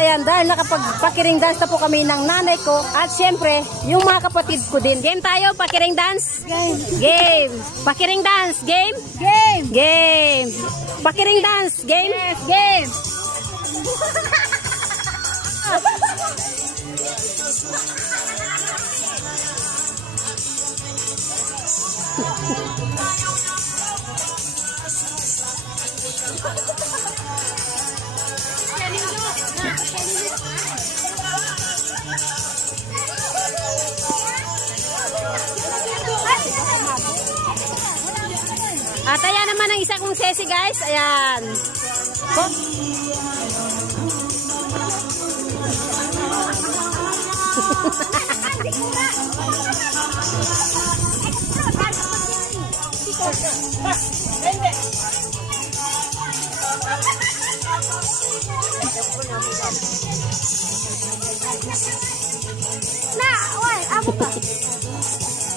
Ayan, dahil nakapag-pakiring dance na po kami ng nanay ko at syempre, yung mga kapatid ko din. Game tayo, pakiring dance? Game. Game. Pakiring dance, game? Game. Game. Pakiring dance, game? Yes, game. At ayan naman ang isa kong sesi guys. Ayan.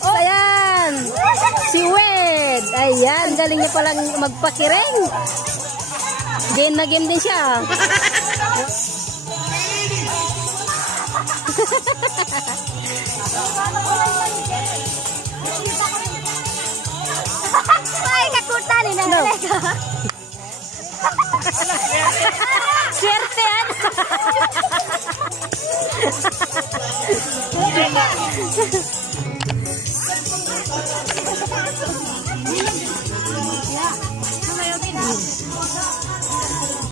Oh, ayan. Si Wed. Ayan, galing niya palang magpakiring. Game na game din siya. Ay, kakuta ni na. No. Swerte yan.